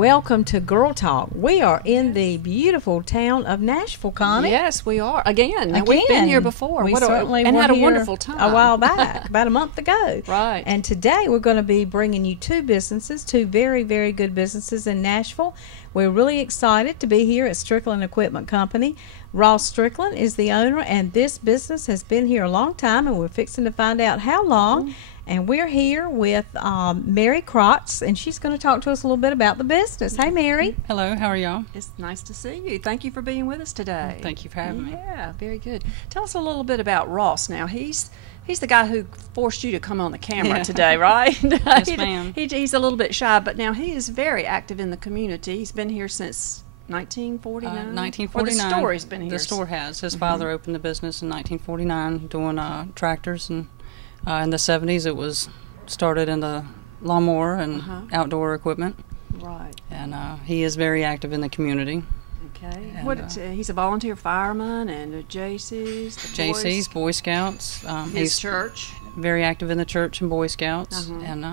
welcome to Girl Talk. We are in the beautiful town of Nashville, Connie. Yes, we are. Again. Now, we've been here before. We certainly and were had a here wonderful time. a while back, about a month ago. Right. And today we're going to be bringing you two businesses, two very, very good businesses in Nashville. We're really excited to be here at Strickland Equipment Company. Ross Strickland is the owner, and this business has been here a long time, and we're fixing to find out how long. And we're here with Mary Crotts, and she's going to talk to us a little bit about the business. Hey, Mary. Hello, how are y'all? It's nice to see you. Thank you for being with us today. Thank you for having me. Yeah, very good. Tell us a little bit about Ross now. He's the guy who forced you to come on the camera today, right? Yes, ma'am. He's a little bit shy, but now he is very active in the community. He's been here since 1949? 1949. Or the store's been here. The store has. His father opened the business in 1949 doing tractors, and in the 70s it was started in the lawnmower and outdoor equipment. Right. And he is very active in the community. Okay. And, he's a volunteer fireman and a JC's. JC's, Boy Scouts. His church. Very active in the church and Boy Scouts, and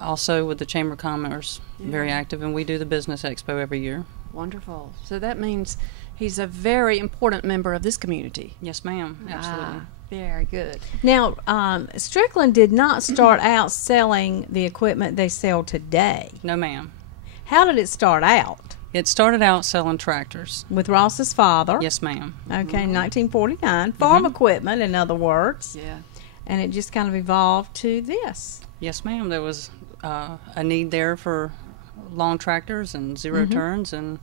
also with the Chamber of Commerce. Very active, and we do the Business Expo every year. Wonderful. So that means he's a very important member of this community. Yes, ma'am. Absolutely. Very good. Now, Strickland did not start out selling the equipment they sell today. No, ma'am. How did it start out? It started out selling tractors. With Ross's father. Yes, ma'am. Okay, 1949. Farm equipment, in other words. Yeah. And it just kind of evolved to this. Yes, ma'am. There was a need there for long tractors and zero turns, and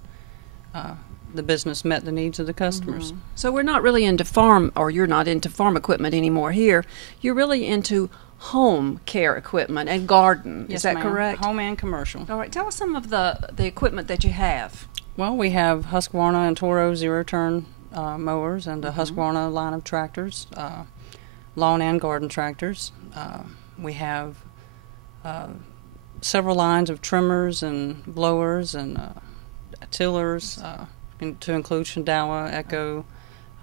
the business met the needs of the customers. So we're not really into farm, or you're not into farm equipment anymore here. You're really into home care equipment and garden. Yes, Is that ma'am. correct? Home and commercial. All right. Tell us some of the equipment that you have. Well, we have Husqvarna and Toro zero-turn mowers, and a Husqvarna line of tractors, lawn and garden tractors. We have several lines of trimmers and blowers and tillers, to include Shindawa, Echo,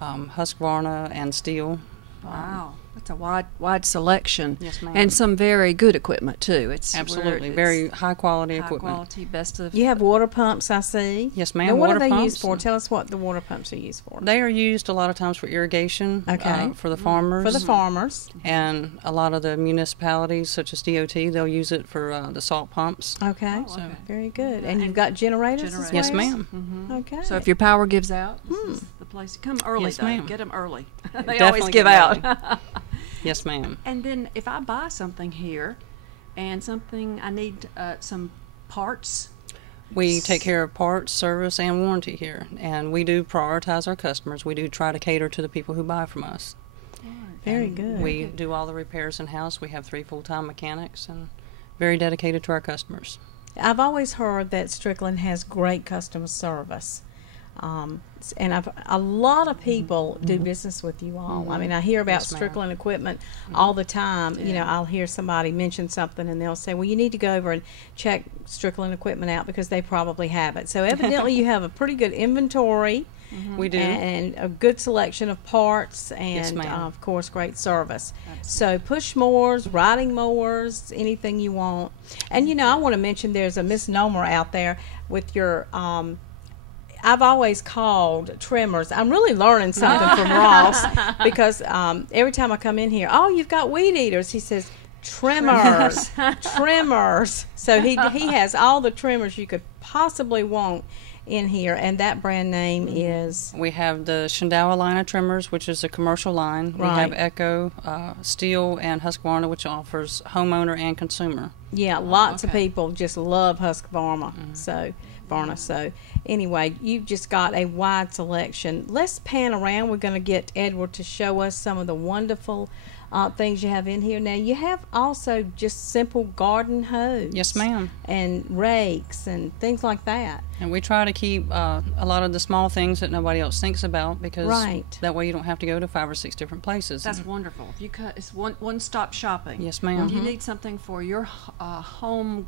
Husqvarna, and Steel. Wow, that's a wide selection. Yes, ma'am. And some very good equipment too. It's Absolutely, very high quality high equipment. quality, best of. You have water pumps, I see. Yes, ma'am. Now, what water are they pumps. used for? Tell us what the water pumps are used for. They are used a lot of times for irrigation. Okay. For the farmers. For the farmers. And a lot of the municipalities, such as DOT, they'll use it for the salt pumps. Okay. Oh, okay. Very good. And you've got generators as well? Yes, ma'am. Okay. So if your power gives out, this is the place to come early. Yes, though. ma'am. Get them early. They Definitely always give get out. early. Yes, ma'am. And then if I buy something here, and something I need some parts. We take care of parts, service, and warranty here, and we do prioritize our customers. We do try to cater to the people who buy from us. Very good. We do all the repairs in-house. We have 3 full-time mechanics, and very dedicated to our customers. I've always heard that Strickland has great customer service. And a lot of people do business with you all. I mean, I hear about Yes, ma'am. Strickland equipment all the time. You know, I'll hear somebody mention something and they'll say, well, you need to go over and check Strickland equipment out because they probably have it. So evidently you have a pretty good inventory. We do. And a good selection of parts, and Yes, ma'am. of course great service. So push mowers, riding mowers, anything you want. And you know, I want to mention there's a misnomer out there with your I've always called trimmers. I'm really learning something from Ross because every time I come in here, oh, you've got weed eaters. He says trimmers, trimmers. So he has all the trimmers you could possibly want in here, and that brand name is? We have the Shindawa line of trimmers, which is a commercial line. Right. We have Echo, Steel, and Husqvarna, which offers homeowner and consumer. Yeah, lots of people just love Husqvarna. So anyway, you've just got a wide selection. Let's pan around. We're going to get Edward to show us some of the wonderful things you have in here. Now, you have also just simple garden hose. Yes, ma'am. And rakes and things like that. And we try to keep a lot of the small things that nobody else thinks about, because that way you don't have to go to 5 or 6 different places. That's wonderful. It's one-stop shopping. Yes, ma'am. If you need something for your home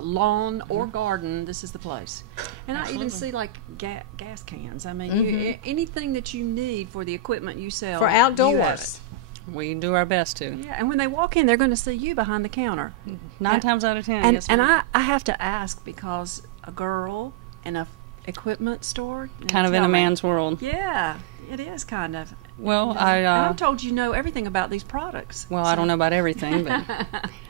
lawn or garden, this is the place. And I even see like gas cans. I mean, anything that you need for the equipment you sell for outdoors. We do our best to. Yeah, and when they walk in, they're going to see you behind the counter. 9 times out of 10, And, yes, and ma'am. I have to ask, because a girl in a equipment store, Kind of in tell a me. man's world. Yeah, it is kind of. Well, And I I'm told you know everything about these products. I don't know about everything, but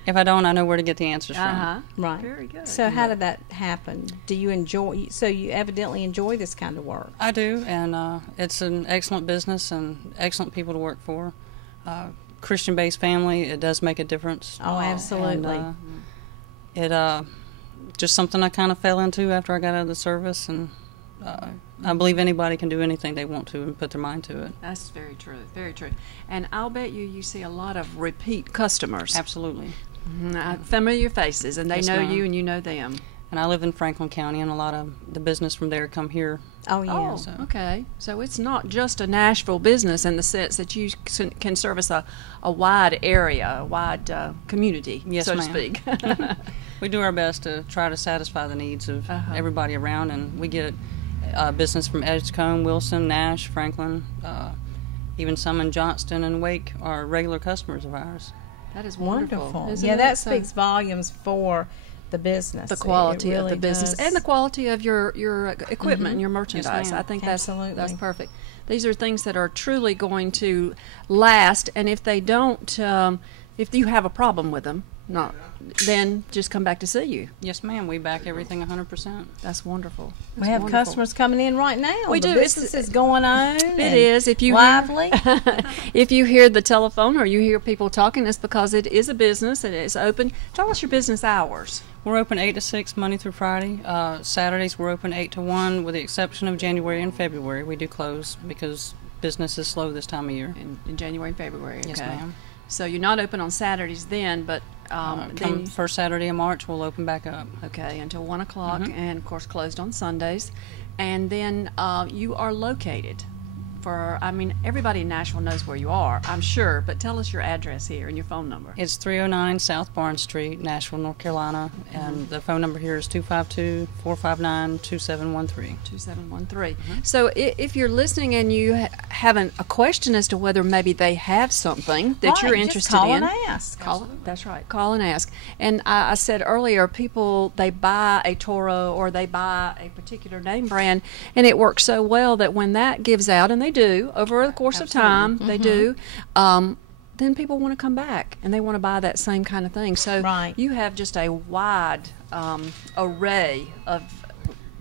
if I don't, I know where to get the answers from. Right. Very good. So how did that happen? Do you enjoy? So you evidently enjoy this kind of work. I do, and it's an excellent business and excellent people to work for. Christian-based family, it does make a difference. Oh, absolutely. And, it just something I kind of fell into after I got out of the service, and I believe anybody can do anything they want to and put their mind to it. That's very true. Very true. And I'll bet you see a lot of repeat customers. Absolutely. Familiar faces, and they Yes, know ma'am. you and you know them. And I live in Franklin County, and a lot of the business from there come here. Oh yeah. Oh, So- okay. So it's not just a Nashville business in the sense that you can service a wide area, a wide community, Yes, so to ma'am. speak. We do our best to try to satisfy the needs of everybody around, and we get business from Edgecombe, Wilson, Nash, Franklin, even some in Johnston and Wake are regular customers of ours. That is wonderful. Wonderful. Isn't Yeah, it? that So- speaks volumes for the business. the It quality of really the business does. and the quality of your equipment and your merchandise. ma'am. I think Absolutely. that's perfect. These are things that are truly going to last, and if they don't, if you have a problem with them, then just come back to see you. Yes, ma'am. We back everything 100%. That's wonderful. We That's have wonderful. customers coming in right now. We the do. Business is going on. It is. If you lively. if you hear the telephone or you hear people talking, it's because it is a business and it's open. Tell us your business hours. We're open 8 to 6 Monday through Friday. Saturdays we're open 8 to 1, with the exception of January and February. We do close because business is slow this time of year. In January and February. Okay. Yes, ma'am. So you're not open on Saturdays then, but Come then first Saturday of March, we'll open back up. okay, until 1 o'clock, Mm-hmm. and of course closed on Sundays. And then you are located for, I mean, everybody in Nashville knows where you are, I'm sure, but tell us your address here and your phone number. It's 309 South Barnes Street, Nashville, North Carolina, and the phone number here is 252-459-2713. 2713. So if you're listening and you haven't a question as to whether maybe they have something that Right, you're just interested call in, and ask. That's right. Call and ask. And I said earlier, people, they buy a Toro or they buy a particular name brand, and it works so well that when that gives out, and they do over the course of time, they do. Then people want to come back and they want to buy that same kind of thing. So Right. you have just a wide array of,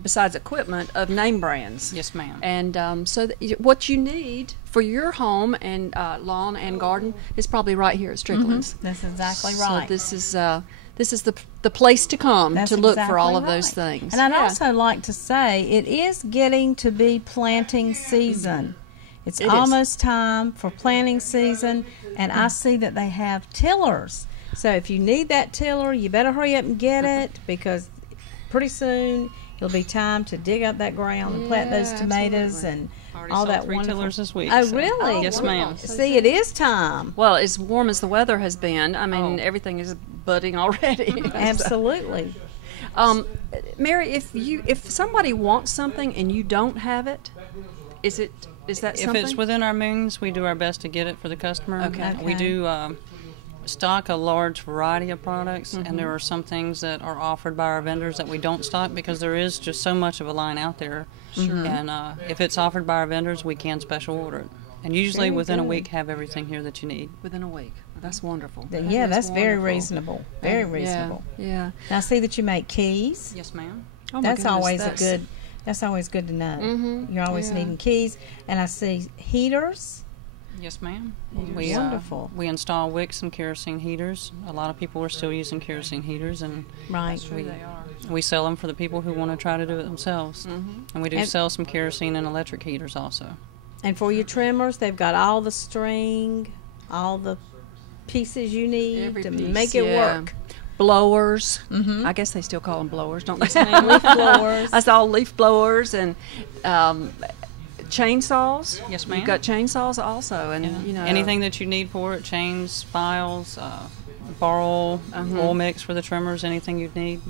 besides equipment, of name brands. Yes, ma'am. And so what you need for your home and lawn and garden is probably right here at Strickland's. That's exactly So right. this is the place to come That's to look exactly for all of those right. things. And I'd Yeah. also like to say it is getting to be planting season. It's It is. almost time for planting season, and I see that they have tillers. So if you need that tiller, you better hurry up and get it, because pretty soon it'll be time to dig up that ground and plant those Yeah, tomatoes absolutely. and Already all sold that 3 wonderful. tillers this week. Oh, so- really? Yes, ma'am. See, it is time. Well, as warm as the weather has been, I mean, Oh. everything is budding already. Absolutely. Mary, if somebody wants something and you don't have it, is that If something? it's within our means, we do our best to get it for the customer. Okay. We Okay. do stock a large variety of products, and there are some things that are offered by our vendors that we don't stock because there is just so much of a line out there. Sure. And if it's offered by our vendors, we can special order it. And usually Very within a good. week have everything here that you need. Within a week. That's wonderful. That Yeah, is that's very wonderful. reasonable. Very Yeah, reasonable. Yeah. And I see that you make keys. Yes, ma'am. Oh my That's goodness, always that's- a good. That's always good to know. You're always yeah. needing keys, and I see heaters. Yes, ma'am. Wonderful. We install wicks and kerosene heaters. A lot of people are still using kerosene heaters, and Right. we, we sell them for the people who want to try to do it themselves. And we do And- sell some kerosene and electric heaters also. And for your trimmers, they've got all the string, all the pieces you need Every to piece, make it yeah. work. Blowers. I guess they still call them blowers, don't they? Leaf blowers. I saw leaf blowers and chainsaws. Yes, ma'am. You've got chainsaws also, and you know Anything that you need for it, chains, files, bar oil, oil mix for the trimmers, anything you need,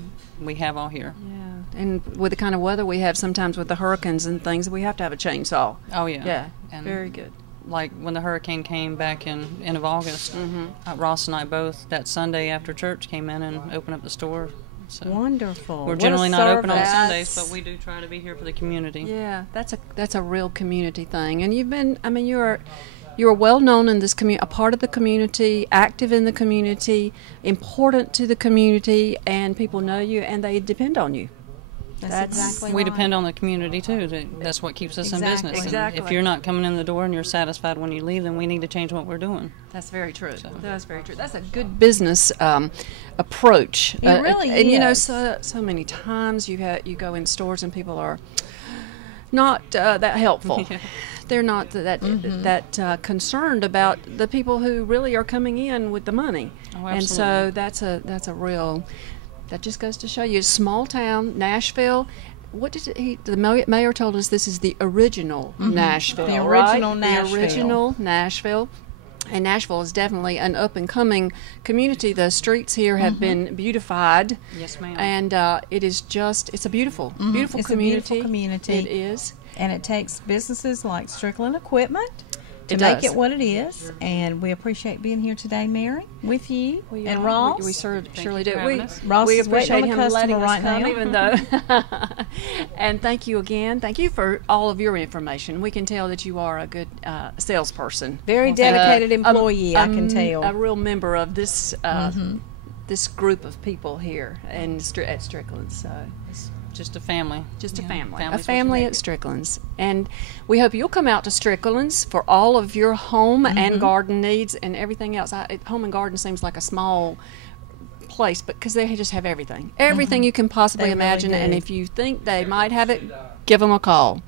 we have all here. Yeah, and with the kind of weather we have sometimes with the hurricanes and things, we have to have a chainsaw. Oh, yeah. Yeah, And very good. like when the hurricane came back in end of August, Ross and I both that Sunday after church came in and opened up the store. So wonderful. we're What a generally not open on service. Sundays, but we do try to be here for the community. Yeah, that's a real community thing. And you've been, I mean, you're well known in this community, a part of the community, active in the community, important to the community, and people know you and they depend on you. That's exactly We right. depend on the community too. That's what keeps us in Exactly. business. And Exactly. if you're not coming in the door and you're satisfied when you leave, then we need to change what we're doing. That's very true. That's very true. That's a good business approach. It really and you know, is. so many times you go in stores and people are not that helpful. They're not that concerned about the people who really are coming in with the money. Oh, and so that's a real. That just goes to show you, small town, Nashville. What did the mayor told us? This is the original Nashville. The right? original Nashville. The original Nashville. And Nashville is definitely an up-and-coming community. The streets here have been beautified. Yes, ma'am. And it is it's a beautiful, beautiful It's a community. beautiful community. It is. And it takes businesses like Strickland Equipment to It make does. it what it is. And we appreciate being here today, Mary, with you We and are. Ross. We surely you do. for having us. Ross We is waiting appreciate on the him customer letting us right come, now. even though. And thank you again. Thank you for all of your information. We can tell that you are a good salesperson. Very dedicated employee, I can A tell. real member of this this group of people here and at Strickland. So. Just a family. Just a Yeah, family. A family's what you family make at it. Strickland's. And we hope you'll come out to Strickland's for all of your home and garden needs and everything else. Home and garden seems like a small place, but because they just have everything. Everything you can possibly They really imagine. And do. if you think they might have it, give them a call.